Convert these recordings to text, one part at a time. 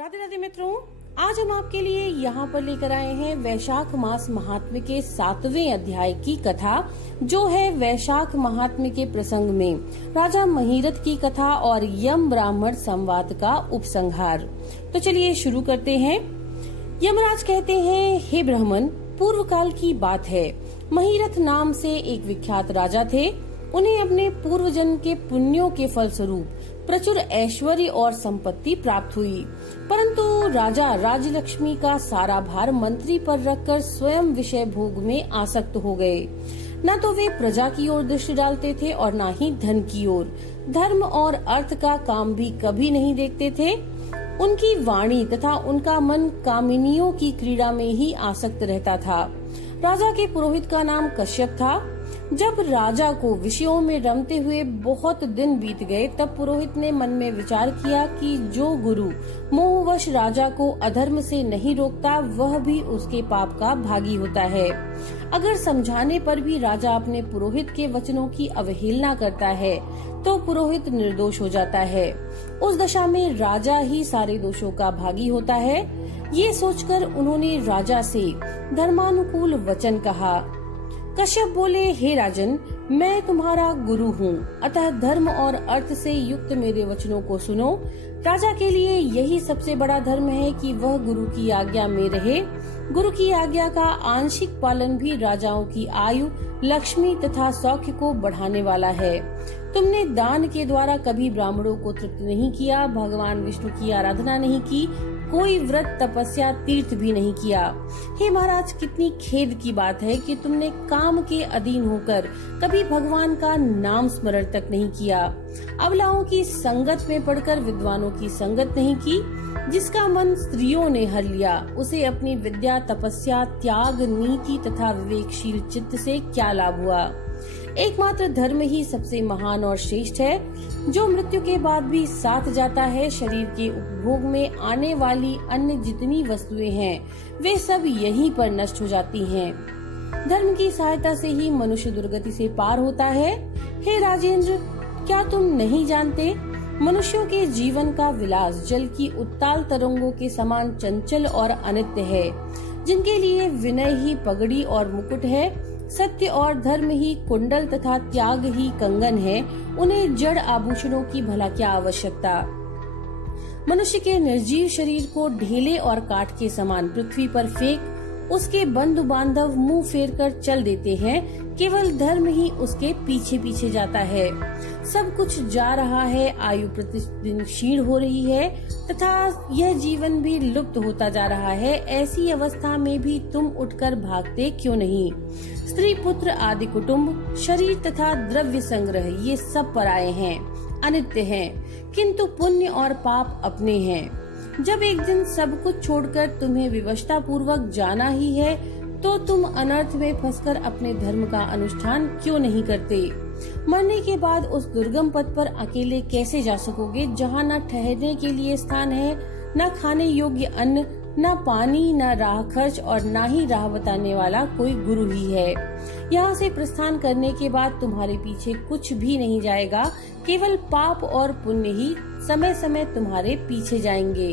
राधे राधे मित्रों, आज हम आपके लिए यहाँ पर लेकर आए हैं वैशाख मास महात्म्य के 7वें अध्याय की कथा, जो है वैशाख महात्म्य के प्रसंग में राजा महिरथ की कथा और यम ब्राह्मण संवाद का उपसंहार। तो चलिए शुरू करते हैं। यमराज कहते हैं, हे ब्राह्मण, पूर्व काल की बात है। महिरथ नाम से एक विख्यात राजा थे। उन्हें अपने पूर्व जन्म के पुण्यों के फलस्वरूप प्रचुर ऐश्वर्य और संपत्ति प्राप्त हुई, परंतु राजा राजलक्ष्मी का सारा भार मंत्री पर रखकर स्वयं विषय भोग में आसक्त हो गए। न तो वे प्रजा की ओर दृष्टि डालते थे और न ही धन की ओर। धर्म और अर्थ का काम भी कभी नहीं देखते थे। उनकी वाणी तथा उनका मन कामिनियों की क्रीड़ा में ही आसक्त रहता था। राजा के पुरोहित का नाम कश्यप था। जब राजा को विषयों में रमते हुए बहुत दिन बीत गए, तब पुरोहित ने मन में विचार किया कि जो गुरु मोहवश राजा को अधर्म से नहीं रोकता, वह भी उसके पाप का भागी होता है। अगर समझाने पर भी राजा अपने पुरोहित के वचनों की अवहेलना करता है, तो पुरोहित निर्दोष हो जाता है। उस दशा में राजा ही सारे दोषों का भागी होता है। ये सोचकर उन्होंने राजा से धर्मानुकूल वचन कहा। कश्यप बोले, हे राजन, मैं तुम्हारा गुरु हूँ, अतः धर्म और अर्थ से युक्त मेरे वचनों को सुनो। राजा के लिए यही सबसे बड़ा धर्म है कि वह गुरु की आज्ञा में रहे। गुरु की आज्ञा का आंशिक पालन भी राजाओं की आयु, लक्ष्मी तथा सौख्य को बढ़ाने वाला है। तुमने दान के द्वारा कभी ब्राह्मणों को तृप्त नहीं किया, भगवान विष्णु की आराधना नहीं की, कोई व्रत तपस्या तीर्थ भी नहीं किया। हे महाराज, कितनी खेद की बात है कि तुमने काम के अधीन होकर कभी भगवान का नाम स्मरण तक नहीं किया। अबलाओं की संगत में पड़कर विद्वानों की संगत नहीं की। जिसका मन स्त्रियों ने हर लिया, उसे अपनी विद्या, तपस्या, त्याग, नीति तथा विवेकशील चित्त से क्या लाभ हुआ। एकमात्र धर्म ही सबसे महान और श्रेष्ठ है, जो मृत्यु के बाद भी साथ जाता है। शरीर के उपभोग में आने वाली अन्य जितनी वस्तुएं हैं, वे सब यहीं पर नष्ट हो जाती हैं। धर्म की सहायता से ही मनुष्य दुर्गति से पार होता है। हे राजेंद्र, क्या तुम नहीं जानते, मनुष्यों के जीवन का विलास जल की उत्ताल तरंगों के समान चंचल और अनित्य है। जिनके लिए विनय ही पगड़ी और मुकुट है, सत्य और धर्म ही कुंडल तथा त्याग ही कंगन है, उन्हें जड़ आभूषणों की भला क्या आवश्यकता। मनुष्य के निर्जीव शरीर को ढेले और काठ के समान पृथ्वी पर फेंक उसके बंधु बांधव मुंह फेर कर चल देते हैं। केवल धर्म ही उसके पीछे पीछे जाता है। सब कुछ जा रहा है, आयु प्रतिदिन क्षीण हो रही है तथा यह जीवन भी लुप्त होता जा रहा है। ऐसी अवस्था में भी तुम उठकर भागते क्यों नहीं। स्त्री पुत्र आदि कुटुंब, शरीर तथा द्रव्य संग्रह, ये सब पराये हैं, अनित्य हैं, किंतु पुण्य और पाप अपने हैं। जब एक दिन सब कुछ छोड़कर तुम्हें विवशता पूर्वक जाना ही है, तो तुम अनर्थ में फंसकर अपने धर्म का अनुष्ठान क्यों नहीं करते। मरने के बाद उस दुर्गम पथ पर अकेले कैसे जा सकोगे, जहाँ न ठहरने के लिए स्थान है, न खाने योग्य अन्न, न पानी, न राह खर्च और न ही राह बताने वाला कोई गुरु ही है। यहाँ से प्रस्थान करने के बाद तुम्हारे पीछे कुछ भी नहीं जाएगा, केवल पाप और पुण्य ही समय समय तुम्हारे पीछे जाएंगे।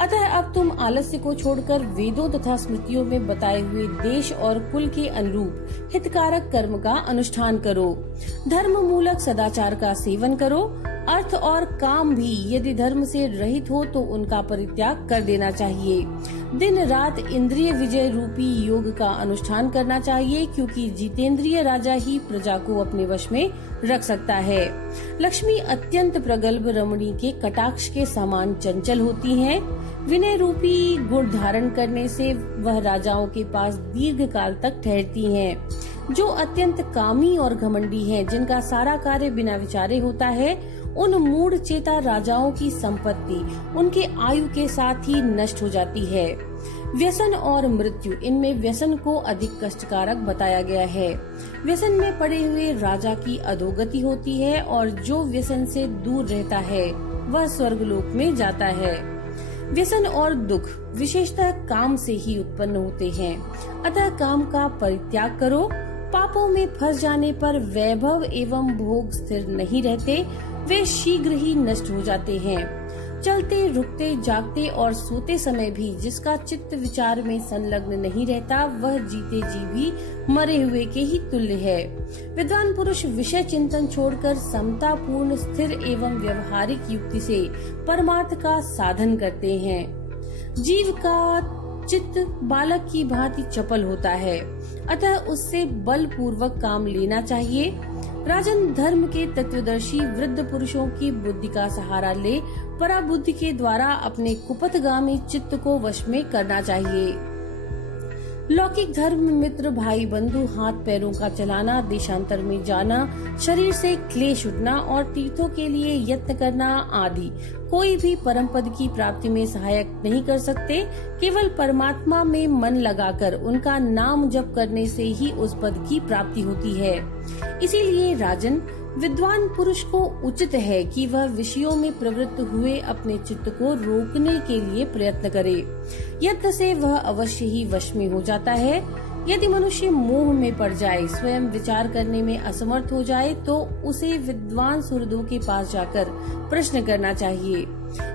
अतः अब तुम आलस्य को छोड़कर वेदों तथा स्मृतियों में बताए हुए देश और कुल के अनुरूप हितकारक कर्म का अनुष्ठान करो। धर्म मूलक सदाचार का सेवन करो। अर्थ और काम भी यदि धर्म से रहित हो तो उनका परित्याग कर देना चाहिए। दिन रात इंद्रिय विजय रूपी योग का अनुष्ठान करना चाहिए, क्योंकि जितेंद्रिय राजा ही प्रजा को अपने वश में रख सकता है। लक्ष्मी अत्यंत प्रगल्भ रमणी के कटाक्ष के समान चंचल होती हैं। विनय रूपी गुण धारण करने से वह राजाओं के पास दीर्घ काल तक ठहरती हैं। जो अत्यंत कामी और घमंडी हैं, जिनका सारा कार्य बिना विचारे होता है, उन मूढ़ चेता राजाओं की संपत्ति उनके आयु के साथ ही नष्ट हो जाती है। व्यसन और मृत्यु, इनमें व्यसन को अधिक कष्टकारक बताया गया है। व्यसन में पड़े हुए राजा की अधोगति होती है, और जो व्यसन से दूर रहता है वह स्वर्गलोक में जाता है। व्यसन और दुख विशेषतः काम से ही उत्पन्न होते हैं, अतः काम का परित्याग करो। पापों में फंस जाने पर वैभव एवं भोग स्थिर नहीं रहते, वे शीघ्र ही नष्ट हो जाते हैं। चलते, रुकते, जागते और सोते समय भी जिसका चित्त विचार में संलग्न नहीं रहता, वह जीते जी भी मरे हुए के ही तुल्य है। विद्वान पुरुष विषय चिंतन छोड़कर समता पूर्ण, स्थिर एवं व्यवहारिक युक्ति से परमार्थ का साधन करते हैं। जीव का चित्त बालक की भांति चपल होता है, अतः उससे बल पूर्वक काम लेना चाहिए। राजन, धर्म के तत्वदर्शी वृद्ध पुरुषों की बुद्धि का सहारा ले पराबुद्धि के द्वारा अपने कुपथगामी चित्त को वश में करना चाहिए। लौकिक धर्म, मित्र, भाई, बंधु, हाथ पैरों का चलाना, देशांतर में जाना, शरीर से क्लेश उठना और तीर्थों के लिए यत्न करना आदि कोई भी परम पद की प्राप्ति में सहायक नहीं कर सकते। केवल परमात्मा में मन लगाकर उनका नाम जप करने से ही उस पद की प्राप्ति होती है। इसीलिए राजन, विद्वान पुरुष को उचित है कि वह विषयों में प्रवृत्त हुए अपने चित्त को रोकने के लिए प्रयत्न करे। यत्न से वह अवश्य ही वश में हो जाता है। यदि मनुष्य मोह में पड़ जाए, स्वयं विचार करने में असमर्थ हो जाए, तो उसे विद्वान सुहृदों के पास जाकर प्रश्न करना चाहिए।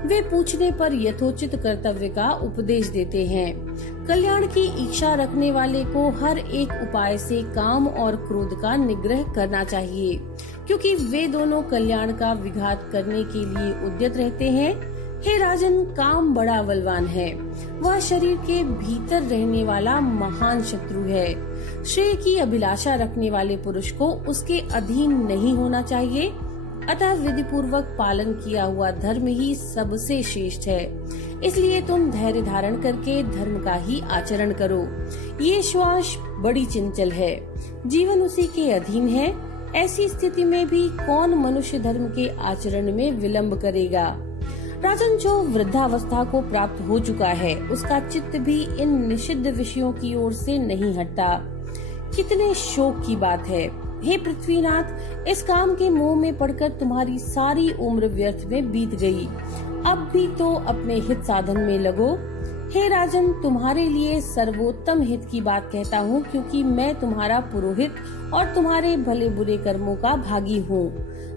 वे पूछने पर यथोचित कर्तव्य का उपदेश देते हैं। कल्याण की इच्छा रखने वाले को हर एक उपाय से काम और क्रोध का निग्रह करना चाहिए, क्योंकि वे दोनों कल्याण का विघात करने के लिए उद्यत रहते हैं। हे राजन, काम बड़ा बलवान है। वह शरीर के भीतर रहने वाला महान शत्रु है। श्रेय की अभिलाषा रखने वाले पुरुष को उसके अधीन नहीं होना चाहिए। अतः विधि पूर्वक पालन किया हुआ धर्म ही सबसे श्रेष्ठ है। इसलिए तुम धैर्य धारण करके धर्म का ही आचरण करो। ये श्वास बड़ी चंचल है, जीवन उसी के अधीन है। ऐसी स्थिति में भी कौन मनुष्य धर्म के आचरण में विलंब करेगा। राजन, जो वृद्धावस्था को प्राप्त हो चुका है, उसका चित्त भी इन निषिद्ध विषयों की ओर से नहीं हटता। कितने शोक की बात है। हे पृथ्वीनाथ, इस काम के मोह में पड़कर तुम्हारी सारी उम्र व्यर्थ में बीत गई। अब भी तो अपने हित साधन में लगो। हे राजन, तुम्हारे लिए सर्वोत्तम हित की बात कहता हूँ, क्योंकि मैं तुम्हारा पुरोहित और तुम्हारे भले बुरे कर्मों का भागी हूँ।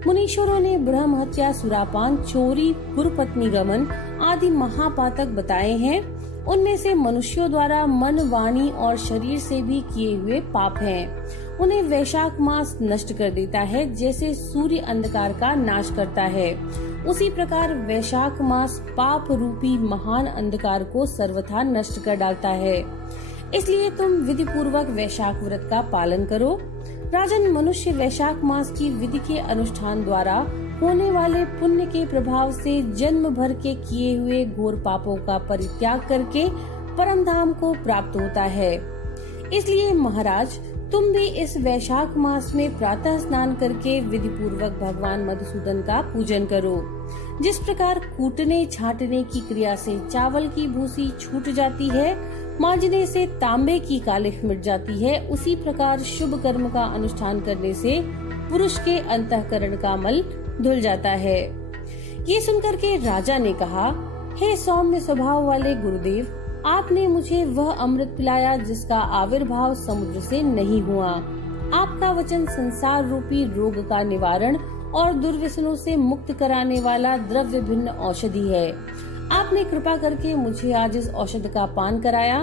मुनीश्वरों ने ब्रह्म हत्या, सुरापान, चोरी, गुरुपत्नी गमन आदि महापातक बताए हैं। उनमें से मनुष्यों द्वारा मन, वाणी और शरीर से भी किए हुए पाप हैं। उन्हें वैशाख मास नष्ट कर देता है। जैसे सूर्य अंधकार का नाश करता है, उसी प्रकार वैशाख मास पाप रूपी महान अंधकार को सर्वथा नष्ट कर डालता है। इसलिए तुम विधि पूर्वक वैशाख व्रत का पालन करो। राजन, मनुष्य वैशाख मास की विधि के अनुष्ठान द्वारा होने वाले पुण्य के प्रभाव से जन्म भर के किए हुए घोर पापों का परित्याग करके परम धाम को प्राप्त होता है। इसलिए महाराज, तुम भी इस वैशाख मास में प्रातः स्नान करके विधि पूर्वक भगवान मधुसूदन का पूजन करो। जिस प्रकार कूटने छांटने की क्रिया से चावल की भूसी छूट जाती है, मांजने से तांबे की कालिख मिट जाती है, उसी प्रकार शुभ कर्म का अनुष्ठान करने से पुरुष के अंतःकरण का मल धुल जाता है। ये सुनकर के राजा ने कहा, हे सौम्य स्वभाव वाले गुरुदेव, आपने मुझे वह अमृत पिलाया जिसका आविर्भाव समुद्र से नहीं हुआ। आपका वचन संसार रूपी रोग का निवारण और दुर्व्यसनों से मुक्त कराने वाला द्रव्य भिन्न औषधि है। आपने कृपा करके मुझे आज इस औषध का पान कराया।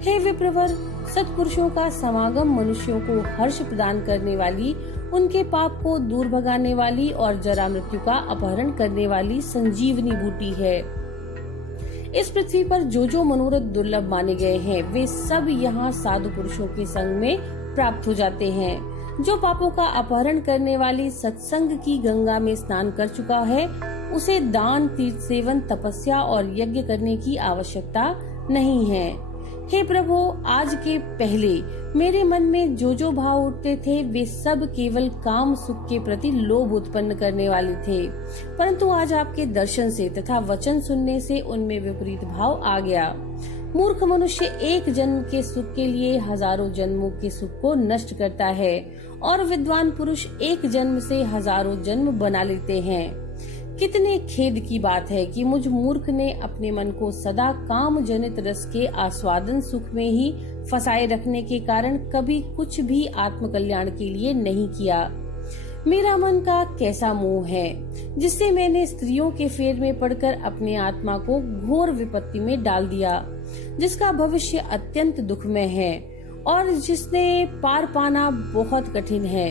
हे विप्रवर, सत्पुरुषों का समागम मनुष्यों को हर्ष प्रदान करने वाली, उनके पाप को दूर भगाने वाली और जरा मृत्यु का अपहरण करने वाली संजीवनी बूटी है। इस पृथ्वी पर जो जो मनोरथ दुर्लभ माने गए हैं, वे सब यहाँ साधु पुरुषों के संग में प्राप्त हो जाते हैं। जो पापों का अपहरण करने वाली सत्संग की गंगा में स्नान कर चुका है, उसे दान, तीर्थ सेवन, तपस्या और यज्ञ करने की आवश्यकता नहीं है। हे प्रभु, आज के पहले मेरे मन में जो जो भाव उठते थे, वे सब केवल काम सुख के प्रति लोभ उत्पन्न करने वाले थे, परंतु आज आपके दर्शन से तथा वचन सुनने से उनमें विपरीत भाव आ गया। मूर्ख मनुष्य एक जन्म के सुख के लिए हजारों जन्मों के सुख को नष्ट करता है, और विद्वान पुरुष एक जन्म से हजारों जन्म बना लेते हैं। कितने खेद की बात है कि मुझ मूर्ख ने अपने मन को सदा काम जनित रस के आस्वादन सुख में ही फंसाए रखने के कारण कभी कुछ भी आत्म कल्याण के लिए नहीं किया। मेरा मन का कैसा मोह है, जिससे मैंने स्त्रियों के फेर में पड़कर अपने आत्मा को घोर विपत्ति में डाल दिया, जिसका भविष्य अत्यंत दुखमय है और जिसने पार पाना बहुत कठिन है।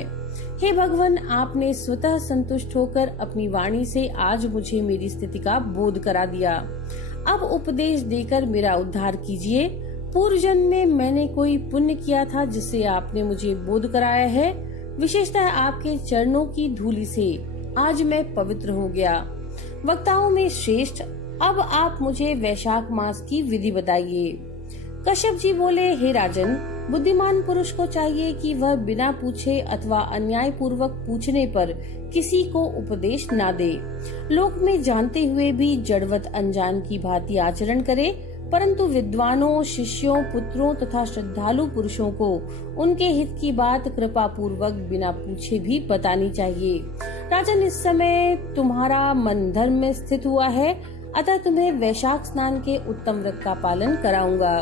हे भगवान, आपने स्वतः संतुष्ट होकर अपनी वाणी से आज मुझे मेरी स्थिति का बोध करा दिया। अब उपदेश देकर मेरा उद्धार कीजिए। पूर्व जन्म में मैंने कोई पुण्य किया था जिससे आपने मुझे बोध कराया है। विशेषतः आपके चरणों की धूलि से आज मैं पवित्र हो गया। वक्ताओं में श्रेष्ठ, अब आप मुझे वैशाख मास की विधि बताइए। कश्यप जी बोले, हे राजन, बुद्धिमान पुरुष को चाहिए कि वह बिना पूछे अथवा अन्याय पूर्वक पूछने पर किसी को उपदेश ना दे। लोक में जानते हुए भी जड़वत अनजान की भांति आचरण करे, परंतु विद्वानों, शिष्यों, पुत्रों तथा श्रद्धालु पुरुषों को उनके हित की बात कृपा पूर्वक बिना पूछे भी बतानी चाहिए। राजन, इस समय तुम्हारा मन धर्म में स्थित हुआ है, अतः तुम्हें वैशाख स्नान के उत्तम व्रत का पालन कराऊंगा।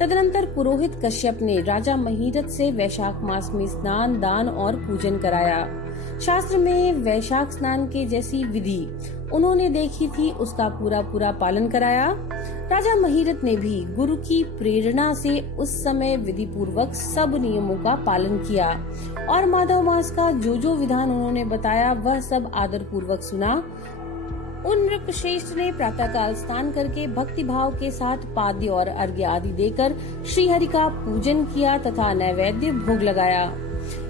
तदनंतर पुरोहित कश्यप ने राजा महीरथ से वैशाख मास में स्नान, दान और पूजन कराया। शास्त्र में वैशाख स्नान के जैसी विधि उन्होंने देखी थी, उसका पूरा पालन कराया। राजा महीरथ ने भी गुरु की प्रेरणा से उस समय विधि पूर्वक सब नियमों का पालन किया और माधव मास का जो विधान उन्होंने बताया वह सब आदर पूर्वक सुना। उन नृपश्रेष्ठ ने प्रातःकाल स्नान करके भक्ति भाव के साथ पाद्य और अर्घ्य आदि देकर श्रीहरि का पूजन किया तथा नैवेद्य भोग लगाया।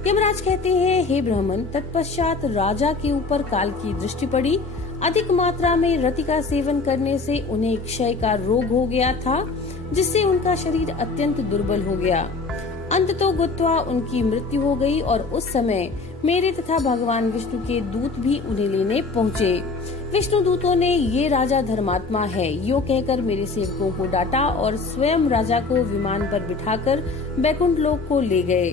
यमराज कहते हैं, हे ब्राह्मण, तत्पश्चात राजा के ऊपर काल की दृष्टि पड़ी। अधिक मात्रा में रति का सेवन करने से उन्हें क्षय का रोग हो गया था, जिससे उनका शरीर अत्यंत दुर्बल हो गया। अंततो गुत्वा उनकी मृत्यु हो गई और उस समय मेरे तथा भगवान विष्णु के दूत भी उन्हें लेने पहुँचे। विष्णु दूतों ने, ये राजा धर्मात्मा है, यो कहकर मेरे सेवकों को डांटा और स्वयं राजा को विमान पर बिठाकर बैकुंठ लोक को ले गए।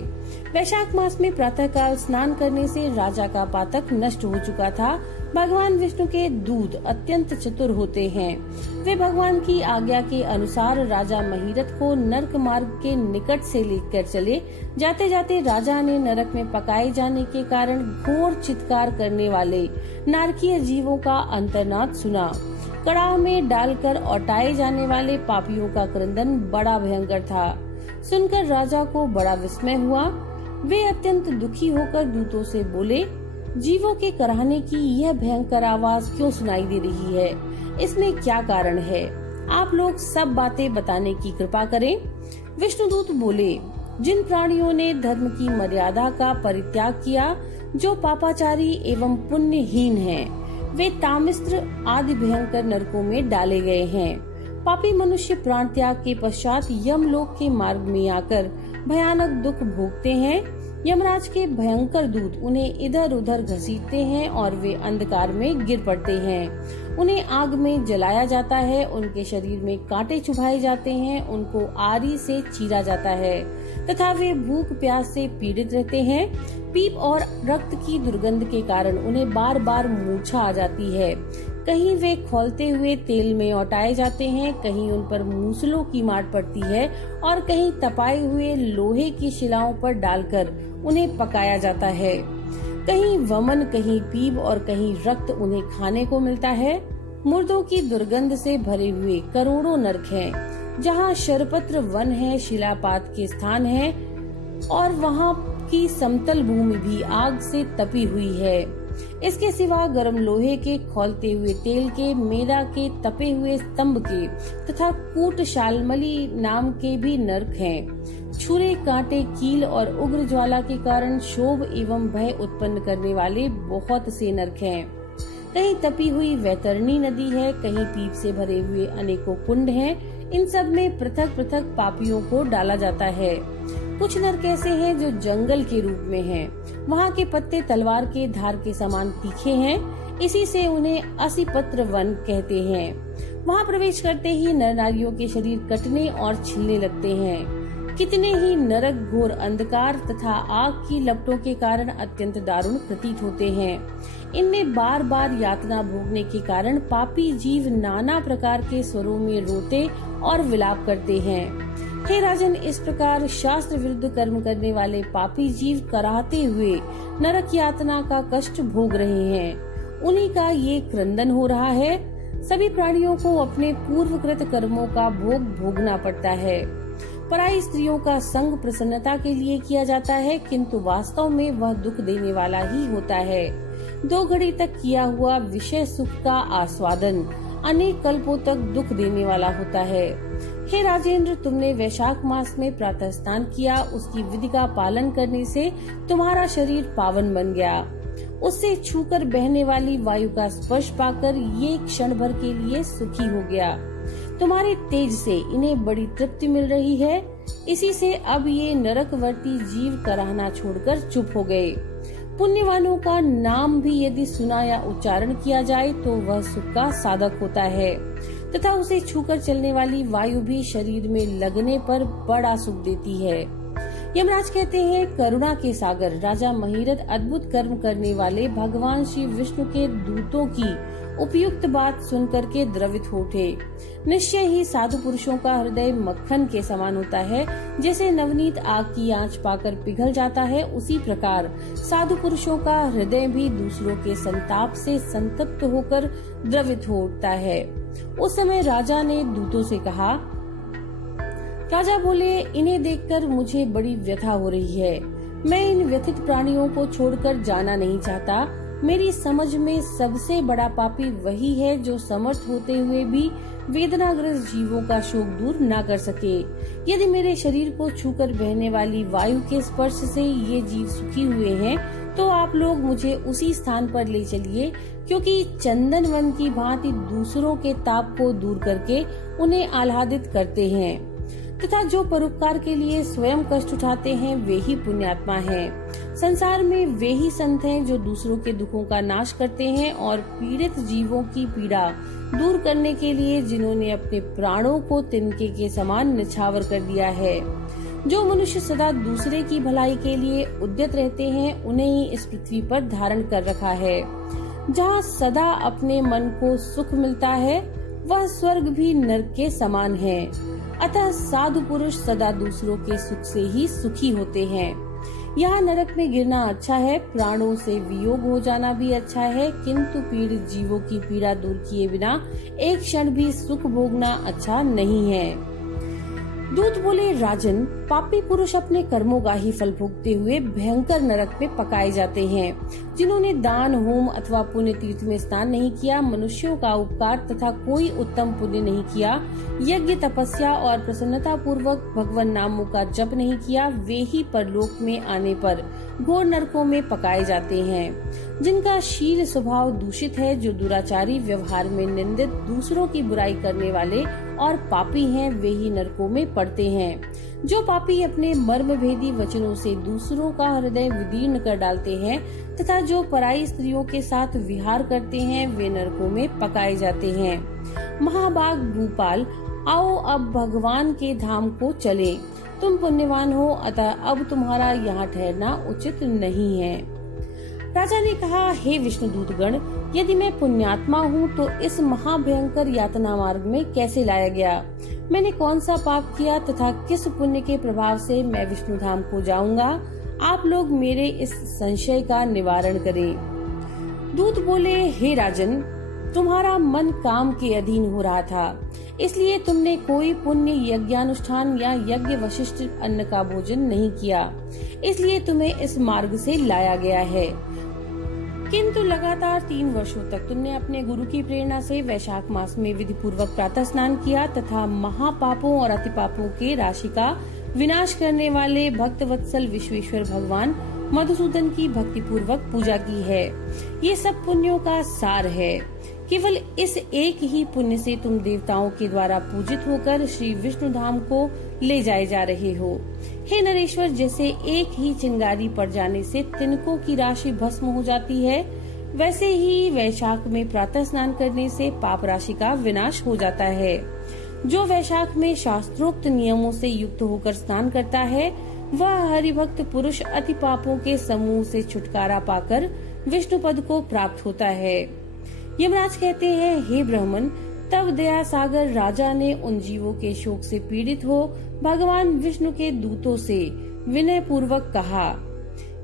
वैशाख मास में प्रातःकाल स्नान करने से राजा का पातक नष्ट हो चुका था। भगवान विष्णु के दूत अत्यंत चतुर होते हैं। वे भगवान की आज्ञा के अनुसार राजा महीरथ को नरक मार्ग के निकट से लेकर चले। जाते जाते राजा ने नरक में पकाए जाने के कारण घोर चित्कार करने वाले नारकीय जीवों का अंतर्नाद सुना। कड़ाह में डालकर औटाए जाने वाले पापियों का क्रंदन बड़ा भयंकर था। सुनकर राजा को बड़ा विस्मय हुआ। वे अत्यंत दुखी होकर दूतों से बोले, जीवों के कराहने की यह भयंकर आवाज क्यों सुनाई दे रही है? इसमें क्या कारण है? आप लोग सब बातें बताने की कृपा करें। विष्णुदूत बोले, जिन प्राणियों ने धर्म की मर्यादा का परित्याग किया, जो पापाचारी एवं पुण्यहीन हैं, वे तामिस्त्र आदि भयंकर नरकों में डाले गए हैं। पापी मनुष्य प्राण त्याग के पश्चात यमलोक के मार्ग में आकर भयानक दुख भोगते हैं। यमराज के भयंकर दूत उन्हें इधर उधर घसीटते हैं और वे अंधकार में गिर पड़ते हैं। उन्हें आग में जलाया जाता है, उनके शरीर में कांटे चुभाए जाते हैं, उनको आरी से चीरा जाता है तथा वे भूख प्यास से पीड़ित रहते हैं। पीप और रक्त की दुर्गंध के कारण उन्हें बार बार मूर्छा आ जाती है। कहीं वे खौलते हुए तेल में औटाए जाते हैं, कहीं उन पर मूसलों की मार पड़ती है और कहीं तपाए हुए लोहे की शिलाओं पर डालकर उन्हें पकाया जाता है। कहीं वमन, कहीं पीप और कहीं रक्त उन्हें खाने को मिलता है। मुर्दों की दुर्गंध से भरे हुए करोड़ों नरक हैं, जहाँ शरपत्र वन है, शिलापात के स्थान है और वहाँ की समतल भूमि भी आग से तपी हुई है। इसके सिवा गर्म लोहे के, खौलते हुए तेल के, मेदा के, तपे हुए स्तंभ के तथा कूट शालमली नाम के भी नरक हैं। छुरे, कांटे, कील और उग्र ज्वाला के कारण शोभ एवं भय उत्पन्न करने वाले बहुत से नरक हैं। कहीं तपी हुई वैतरणी नदी है, कहीं पीप से भरे हुए अनेकों कुंड हैं। इन सब में पृथक पृथक पापियों को डाला जाता है। कुछ नरक ऐसे हैं जो जंगल के रूप में हैं। वहाँ के पत्ते तलवार के धार के समान तीखे हैं, इसी से उन्हें असिपत्र वन कहते हैं। वहाँ प्रवेश करते ही नर नारियों के शरीर कटने और छिलने लगते हैं। कितने ही नरक घोर अंधकार तथा आग की लपटों के कारण अत्यंत दारुण प्रतीत होते हैं। इनमें बार बार यातना भोगने के कारण पापी जीव नाना प्रकार के स्वरों में रोते और विलाप करते हैं। हे राजन, इस प्रकार शास्त्र विरुद्ध कर्म करने वाले पापी जीव कराहते हुए नरक यातना का कष्ट भोग रहे हैं। उन्हीं का ये क्रंदन हो रहा है। सभी प्राणियों को अपने पूर्वकृत कर्मों का भोग भोगना पड़ता है। पराई स्त्रियों का संग प्रसन्नता के लिए किया जाता है, किंतु वास्तव में वह दुख देने वाला ही होता है। 2 घड़ी तक किया हुआ विषय सुख का आस्वादन अनेक कल्पों तक दुख देने वाला होता है। हे राजेंद्र, तुमने वैशाख मास में प्रातः स्नान किया। उसकी विधि का पालन करने से तुम्हारा शरीर पावन बन गया। उससे छूकर बहने वाली वायु का स्पर्श पाकर ये क्षण भर के लिए सुखी हो गया। तुम्हारे तेज से इन्हें बड़ी तृप्ति मिल रही है। इसी से अब ये नरकवर्ती जीव कराहना छोड़कर चुप हो गए। पुण्यवानों का नाम भी यदि सुना या उच्चारण किया जाए तो वह सुख का साधक होता है, तथा उसे छूकर चलने वाली वायु भी शरीर में लगने पर बड़ा सुख देती है। यमराज कहते हैं, करुणा के सागर राजा महिरथ अद्भुत कर्म करने वाले भगवान श्री विष्णु के दूतों की उपयुक्त बात सुनकर के द्रवित हो उठे। निश्चय ही साधु पुरुषों का हृदय मक्खन के समान होता है। जैसे नवनीत आग की आंच पाकर पिघल जाता है, उसी प्रकार साधु पुरुषों का हृदय भी दूसरों के संताप से संतप्त होकर द्रवित हो उठता है। उस समय राजा ने दूतों से कहा, राजा बोले, इन्हें देखकर मुझे बड़ी व्यथा हो रही है। मैं इन व्यथित प्राणियों को छोड़कर जाना नहीं चाहता। मेरी समझ में सबसे बड़ा पापी वही है जो समर्थ होते हुए भी वेदनाग्रस्त जीवों का शोक दूर न कर सके। यदि मेरे शरीर को छूकर बहने वाली वायु के स्पर्श से ये जीव सुखी हुए हैं, तो आप लोग मुझे उसी स्थान पर ले चलिए, क्योंकि चंदन वन की भांति दूसरों के ताप को दूर करके उन्हें आह्लादित करते हैं, तथा जो परोपकार के लिए स्वयं कष्ट उठाते हैं वे ही पुण्यात्मा हैं। संसार में वे ही संत हैं जो दूसरों के दुखों का नाश करते हैं और पीड़ित जीवों की पीड़ा दूर करने के लिए जिन्होंने अपने प्राणों को तिनके के समान निछावर कर दिया है। जो मनुष्य सदा दूसरे की भलाई के लिए उद्यत रहते हैं, उन्हें ही इस पृथ्वी पर धारण कर रखा है। जहाँ सदा अपने मन को सुख मिलता है, वह स्वर्ग भी नरक के समान है। अतः साधु पुरुष सदा दूसरों के सुख से ही सुखी होते हैं। यहाँ नरक में गिरना अच्छा है, प्राणों से वियोग हो जाना भी अच्छा है, किंतु पीड़ित जीवों की पीड़ा दूर किए बिना एक क्षण भी सुख भोगना अच्छा नहीं है। दूत बोले, राजन, पापी पुरुष अपने कर्मों का ही फल भोगते हुए भयंकर नरक में पकाए जाते हैं। जिन्होंने दान, होम अथवा पुण्य तीर्थ में स्नान नहीं किया, मनुष्यों का उपकार तथा कोई उत्तम पुण्य नहीं किया, यज्ञ, तपस्या और प्रसन्नता पूर्वक भगवान नामों का जप नहीं किया, वे ही परलोक में आने पर घोर नरकों में पकाए जाते हैं। जिनका शील स्वभाव दूषित है, जो दुराचारी, व्यवहार में निंदित, दूसरों की बुराई करने वाले और पापी हैं, वे ही नरकों में पड़ते हैं। जो पापी अपने मर्म भेदी वचनों से दूसरों का हृदय विदीर्ण कर डालते हैं तथा जो पराई स्त्रियों के साथ विहार करते हैं, वे नरकों में पकाए जाते हैं। महाभाग भूपाल, आओ अब भगवान के धाम को चले। तुम पुण्यवान हो, अतः अब तुम्हारा यहाँ ठहरना उचित नहीं है। राजा ने कहा, हे विष्णु दूतगण, यदि मैं पुण्यात्मा हूँ तो इस महाभयंकर यातना मार्ग में कैसे लाया गया? मैंने कौन सा पाप किया तथा किस पुण्य के प्रभाव से मैं विष्णु धाम को जाऊंगा? आप लोग मेरे इस संशय का निवारण करें। दूत बोले, हे राजन, तुम्हारा मन काम के अधीन हो रहा था, इसलिए तुमने कोई पुण्य यज्ञानुष्ठान या यज्ञ वशिष्ठ अन्न का भोजन नहीं किया, इसलिए तुम्हें इस मार्ग से लाया गया है। किंतु लगातार 3 वर्षों तक तुमने अपने गुरु की प्रेरणा से वैशाख मास में विधि पूर्वक प्रातः स्नान किया तथा महापापों और अतिपापों के राशि का विनाश करने वाले भक्त वत्सल विश्वेश्वर भगवान मधुसूदन की भक्ति पूर्वक पूजा की है। ये सब पुण्यों का सार है। केवल इस एक ही पुण्य से तुम देवताओं के द्वारा पूजित होकर श्री विष्णु धाम को ले जाए जा रहे हो। हे नरेश्वर, जैसे एक ही चिंगारी पड़ जाने से तिनकों की राशि भस्म हो जाती है, वैसे ही वैशाख में प्रातः स्नान करने से पाप राशि का विनाश हो जाता है। जो वैशाख में शास्त्रोक्त नियमों से युक्त होकर स्नान करता है, वह हरिभक्त पुरुष अति पापों के समूह से छुटकारा पाकर विष्णु पद को प्राप्त होता है। यमराज कहते हैं, हे ब्राह्मण, तब दया सागर राजा ने उन जीवों के शोक से पीड़ित हो भगवान विष्णु के दूतों से विनय पूर्वक कहा,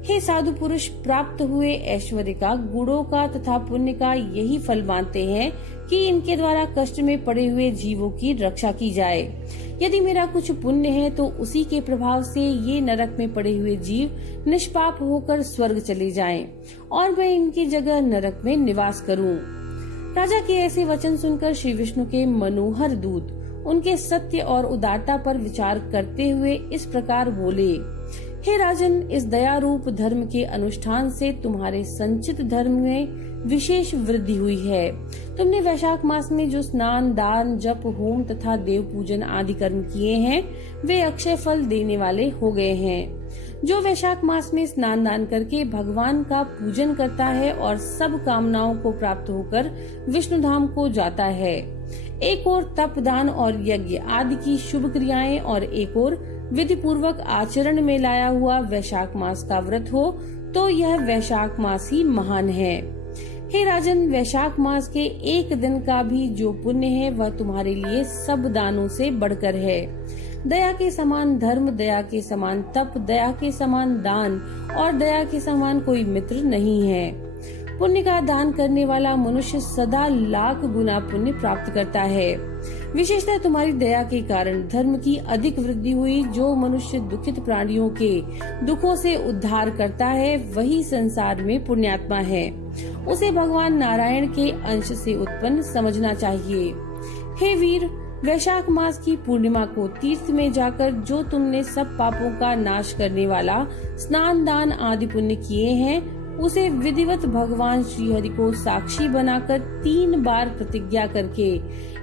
हे साधु पुरुष, प्राप्त हुए ऐश्वर्य का, गुणों का तथा पुण्य का यही फल मानते हैं कि इनके द्वारा कष्ट में पड़े हुए जीवों की रक्षा की जाए। यदि मेरा कुछ पुण्य है तो उसी के प्रभाव से ये नरक में पड़े हुए जीव निष्पाप होकर स्वर्ग चले जाएं और मैं इनकी जगह नरक में निवास करूं। राजा के ऐसे वचन सुनकर श्री विष्णु के मनोहर दूत उनके सत्य और उदारता पर विचार करते हुए इस प्रकार बोले, हे राजन, इस दया रूप धर्म के अनुष्ठान से तुम्हारे संचित धर्म में विशेष वृद्धि हुई है। तुमने वैशाख मास में जो स्नान, दान, जप, होम तथा देव पूजन आदि कर्म किए हैं वे अक्षय फल देने वाले हो गए हैं। जो वैशाख मास में स्नान दान करके भगवान का पूजन करता है और सब कामनाओं को प्राप्त होकर विष्णु धाम को जाता है, एक और तप, दान और यज्ञ आदि की शुभ क्रियाएं और एक और विधि पूर्वक आचरण में लाया हुआ वैशाख मास का व्रत हो तो यह वैशाख मास ही महान है। हे राजन, वैशाख मास के एक दिन का भी जो पुण्य है वह तुम्हारे लिए सब दानों से बढ़कर है। दया के समान धर्म, दया के समान तप, दया के समान दान और दया के समान कोई मित्र नहीं है। पुण्य का दान करने वाला मनुष्य सदा लाख गुना पुण्य प्राप्त करता है। विशेषतः तुम्हारी दया के कारण धर्म की अधिक वृद्धि हुई। जो मनुष्य दुखित प्राणियों के दुखों से उद्धार करता है वही संसार में पुण्यात्मा है। उसे भगवान नारायण के अंश से उत्पन्न समझना चाहिए। हे वीर, वैशाख मास की पूर्णिमा को तीर्थ में जाकर जो तुमने सब पापों का नाश करने वाला स्नान, दान आदि पुण्य किए हैं उसे विधिवत भगवान श्री हरि को साक्षी बनाकर 3 बार प्रतिज्ञा करके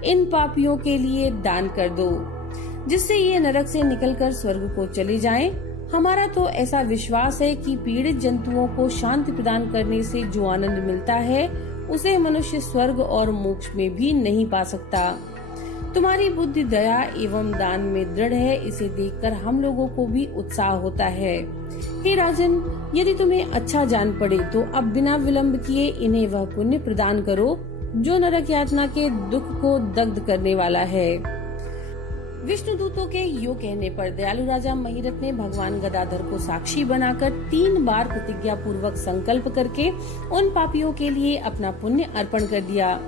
इन पापियों के लिए दान कर दो, जिससे ये नरक से निकलकर स्वर्ग को चले जाएं। हमारा तो ऐसा विश्वास है कि पीड़ित जंतुओं को शांति प्रदान करने से जो आनंद मिलता है उसे मनुष्य स्वर्ग और मोक्ष में भी नहीं पा सकता। तुम्हारी बुद्धि दया एवं दान में दृढ़ है, इसे देखकर हम लोगों को भी उत्साह होता है। हे राजन, यदि तुम्हें अच्छा जान पड़े तो अब बिना विलंब किए इन्हें वह पुण्य प्रदान करो जो नरक यातना के दुख को दग्ध करने वाला है। विष्णु दूतों के यो कहने पर दयालु राजा महिरथ ने भगवान गदाधर को साक्षी बनाकर 3 बार प्रतिज्ञा पूर्वक संकल्प करके उन पापियों के लिए अपना पुण्य अर्पण कर दिया।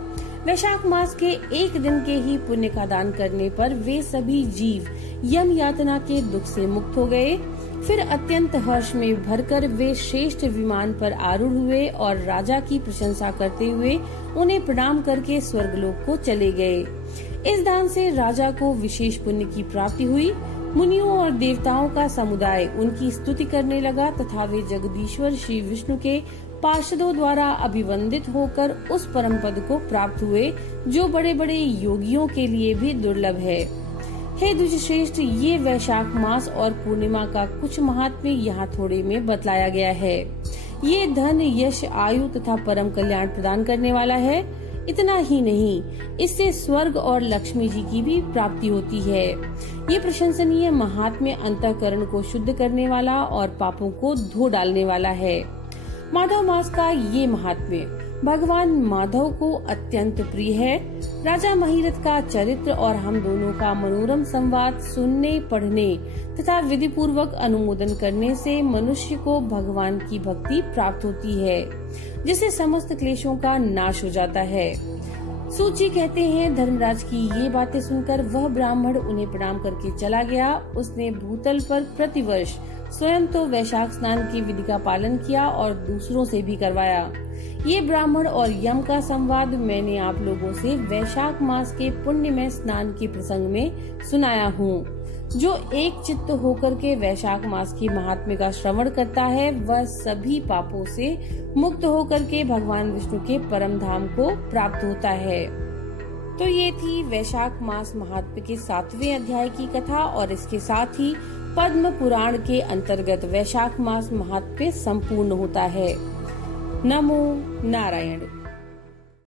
वैशाख मास के एक दिन के ही पुण्य का दान करने पर वे सभी जीव यम यातना के दुख से मुक्त हो गए। फिर अत्यंत हर्ष में भरकर वे श्रेष्ठ विमान पर आरूढ़ हुए और राजा की प्रशंसा करते हुए उन्हें प्रणाम करके स्वर्गलोक को चले गए। इस दान से राजा को विशेष पुण्य की प्राप्ति हुई। मुनियों और देवताओं का समुदाय उनकी स्तुति करने लगा तथा वे जगदीश्वर श्री विष्णु के पार्षदों द्वारा अभिवंदित होकर उस परम पद को प्राप्त हुए जो बड़े बड़े योगियों के लिए भी दुर्लभ है। हे द्विजश्रेष्ठ, ये वैशाख मास और पूर्णिमा का कुछ महात्म्य यहाँ थोड़े में बतलाया गया है। ये धन, यश, आयु तथा परम कल्याण प्रदान करने वाला है। इतना ही नहीं, इससे स्वर्ग और लक्ष्मी जी की भी प्राप्ति होती है। ये प्रशंसनीय महात्म्य अंतःकरण को शुद्ध करने वाला और पापों को धो डालने वाला है। माधव मास का ये महात्म्य भगवान माधव को अत्यंत प्रिय है। राजा महिरथ का चरित्र और हम दोनों का मनोरम संवाद सुनने, पढ़ने तथा विधि पूर्वक अनुमोदन करने से मनुष्य को भगवान की भक्ति प्राप्त होती है, जिससे समस्त क्लेशों का नाश हो जाता है। सूत जी कहते हैं, धर्मराज की ये बातें सुनकर वह ब्राह्मण उन्हें प्रणाम करके चला गया। उसने भूतल पर प्रतिवर्ष स्वयं तो वैशाख स्नान की विधि का पालन किया और दूसरों से भी करवाया। ये ब्राह्मण और यम का संवाद मैंने आप लोगों से वैशाख मास के पुण्य में स्नान के प्रसंग में सुनाया हूँ। जो एक चित्त होकर के वैशाख मास की महात्म्य का श्रवण करता है वह सभी पापों से मुक्त होकर के भगवान विष्णु के परम धाम को प्राप्त होता है। तो ये थी वैशाख मास महात्म्य के 7वें अध्याय की कथा और इसके साथ ही पद्म पुराण के अंतर्गत वैशाख मास महात्म्य संपूर्ण होता है। नमो नारायण।